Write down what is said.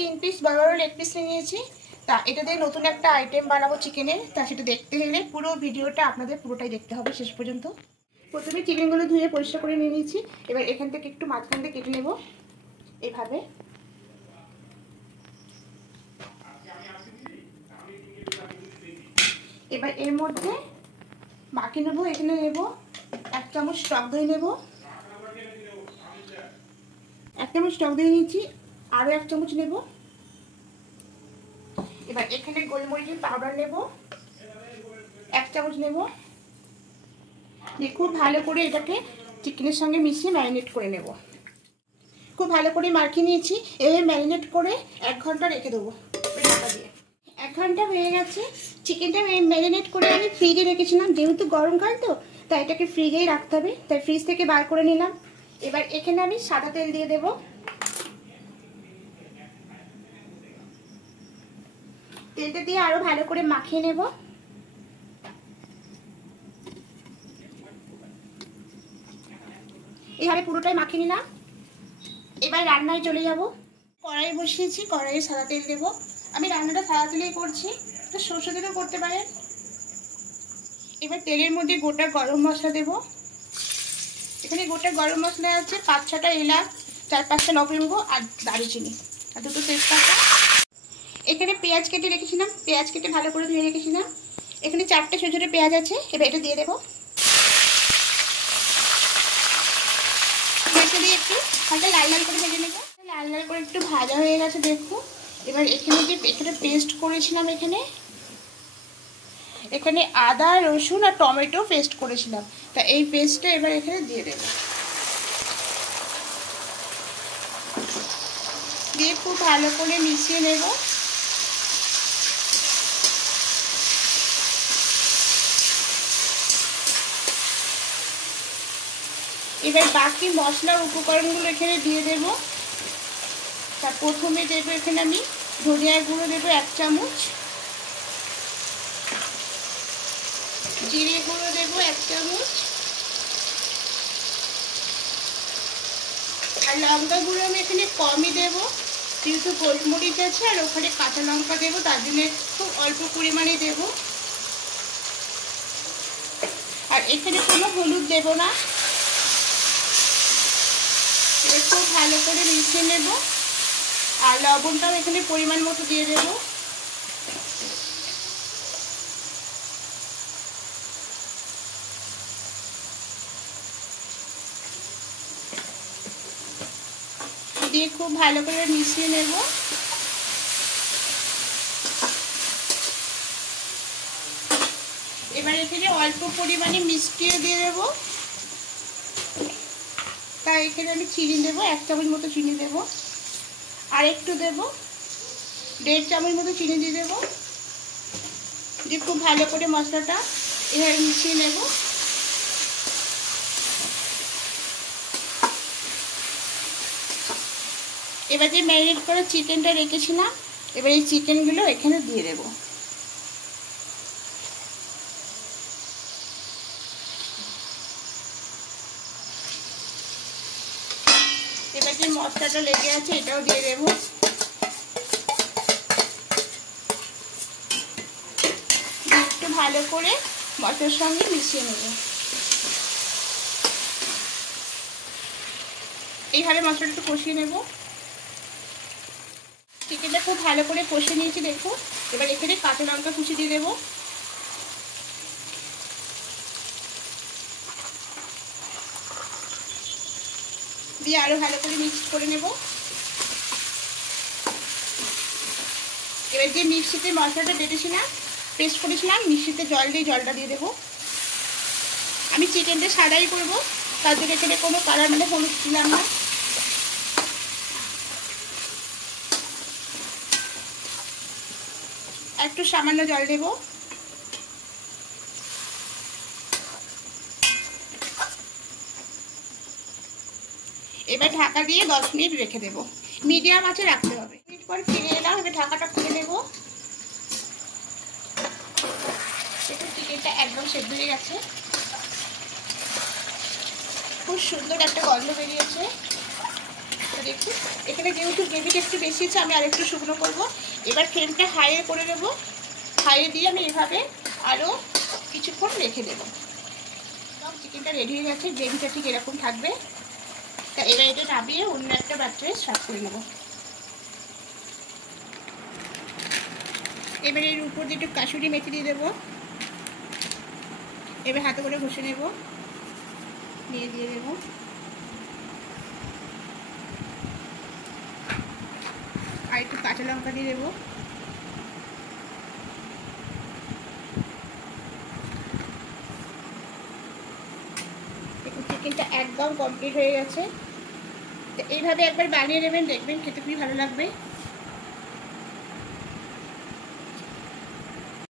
3 piece বড় বড় leg piece নিয়েছি। তা এটা দিয়ে নতুন একটা আইটেম বানাবো চিকেনের। তা সেটা দেখতে হলে পুরো ভিডিওটা আপনাদের পুরোটাই দেখতে হবে শেষ পর্যন্ত। প্রথমে চিকেনগুলো ধুয়ে পরিষ্কার করে নিয়ে নিয়েছি। এবার এখান থেকে একটু মাঝখান থেকে কেটে নেব এইভাবে। এবার এর মধ্যে মাখিয়ে নেব। এখানে নেব 1 চামচ টক দই নেব। 1 চামচ টক দই নিয়েছি, আরও 1 চামচ নেব। এবার এখানে গোলমরিচের পাউডার নেব 1 চামচ নেব। খুব ভালো করে এটাকে চিকেনের সঙ্গে মিশিয়ে ম্যারিনেট করে নেব। খুব ভালো করে মাখিয়ে নিয়েছি। এভাবে ম্যারিনেট করে 1 ঘন্টা রেখে দেবো ঢাকা দিয়ে। 1 ঘন্টা হয়ে গেছে। চিকেনটা ম্যারিনেট করে আমি ফ্রিজে রেখেছিলাম, যেহেতু গরমকাল তো তাই এটাকে ফ্রিজেই রাখতে হবে, তাই ফ্রিজ থেকে বার করে নিলাম। এবার এখানে আমি সাদা তেল দিয়ে দেব। তেলটা দিয়ে আরো ভালো করে মাখিয়ে নেব। এইভাবে পুরোটাই মাখিয়ে নিলাম। এবার রান্নায় চলে যাব। কড়াই বসিয়েছি, কড়াইয়ে সাদা তেল দেবো। আমি রান্নাটা সাদা তেলেই করছি, তো সরষে তেলেও করতে পারেন। এবার তেলের মধ্যে গোটা গরম মশলা দেব। এখানে গোটা গরম মশলা আছে 5-6টা এলাচ, 4-5টা লবঙ্গ আর দারুচিনি আর 2টো তেজপাতা। এখানে পেঁয়াজ কেটে রেখেছিলাম, পেঁয়াজ কেটে ভালো করে ধুয়ে রেখেছিলাম। এখানে 4টে ছোটো ছোটো পেঁয়াজ আছে। এবার এটা দিয়ে দেবো। পেঁয়াজটা দিয়ে একটু হালকা লাল লাল করে ভেজে নেবো। লাল লাল করে একটু ভাজা হয়ে গেছে দেখো। এবার এখানে পেস্ট করেছিলাম, এখানে আদা রসুন আর টমেটো পেস্ট করেছিলাম, তা এই পেস্টটা এবার এখানে দিয়ে দেব। দিয়ে খুব ভালো করে মিশিয়ে নেব। এবার বাকি মশলার উপকরণগুলো এখানে দিয়ে দেব। তা প্রথমে দেব এখানে আমি ধনিয়ার গুঁড়ো দেবো 1 চামচ, জিরে গুঁড়ো দেবো 1 চামচ, আর লঙ্কা গুঁড়ো আমি এখানে কমই দেবো, যেহেতু গোলমরিচ আছে আর ওখানে কাঁচা লঙ্কা দেবো, তার জন্য খুব অল্প পরিমাণে দেবো। আর এখানে কোনো হলুদ দেব না। এবার খুব ভালো করে মিশিয়ে নেব। আর লবণটাও এখানে পরিমাণ মতো দিয়ে দেব। দিয়ে খুব ভালো করে মিশিয়ে নেব। এবার এখানে অল্প পরিমাণে মিষ্টিও দিয়ে দেব। তাই এখানে আমি চিনি দেবো, 1 চামচ মতো চিনি দেব। আর একটু দেব, 1.5 চামচ মতো চিনি দিয়ে দেবো। দিয়ে খুব ভালো করে মশলাটা এভাবে মিশিয়ে নেব। এবার যে ম্যারিনেট করে চিকেনটা রেখেছিলাম, এবার এই চিকেনগুলো এখানে দিয়ে দেব। এবার যে মশলাটা লেগে আছে এটাও দিয়ে দেব। একটু ভালো করে মশলার সঙ্গে মিশিয়ে নেব। এইভাবে মশলাটা একটু কষিয়ে নেব। চিকেনটা খুব ভালো করে কষিয়ে নিয়েছি দেখো। এবার এখানে কাঁচা লঙ্কা কুচি দিয়ে দেবো। দিয়ে আরো ভালো করে মিক্স করে নেব। এবার যে মিক্সিতে মশলাটা বেটেছিলাম, পেস্ট করেছিলাম, মিক্সিতে জল দিয়ে জলটা দিয়ে দেবো। আমি চিকেনটা সাদাই করবো, তার জন্য এখানে কোনো কালার মানে হলুদ দিলাম না। একটু সামান্য জল দেব। এবার ঢাকা দিয়ে 10 মিনিট রেখে দেব। মিডিয়াম আঁচে রাখতে হবে। মিনিট পর ফিরে এলাম। এবার ঢাকাটা খুলে নেব। চিকেনটা একদম সেদ্ধ হয়ে গেছে। খুব সুন্দর একটা গন্ধ বেরিয়েছে। তো দেখুন এখানে যেহেতু গ্রেভিটা একটু বেশি আছে, আমি আরেকটু শুকনো করবো। এবার ফ্লেমটা হাইয়ে করে দেবো। হাইয়ে দিয়ে আমি এভাবে আরও কিছুক্ষণ রেখে দেবো। সব চিকেনটা রেডি হয়ে গেছে, গ্রেভিটা ঠিক এরকম থাকবে। তা এবার এটা নামিয়ে অন্য একটা পাত্রে সার্ভ করে নেবো। এবার এর উপর দিয়ে একটু কাসুরি মেথি দিয়ে দেবো। এবার হাতে করে ঘষে নেব, দিয়ে দেবো। আর একটু কাঁচা লঙ্কা দিয়ে দেবো। চিকেনটা একদম কমপ্লিট হয়ে গেছে। তো এইভাবে একবার বানিয়ে নেবেন, দেখবেন খেতে খুবই ভালো লাগবে।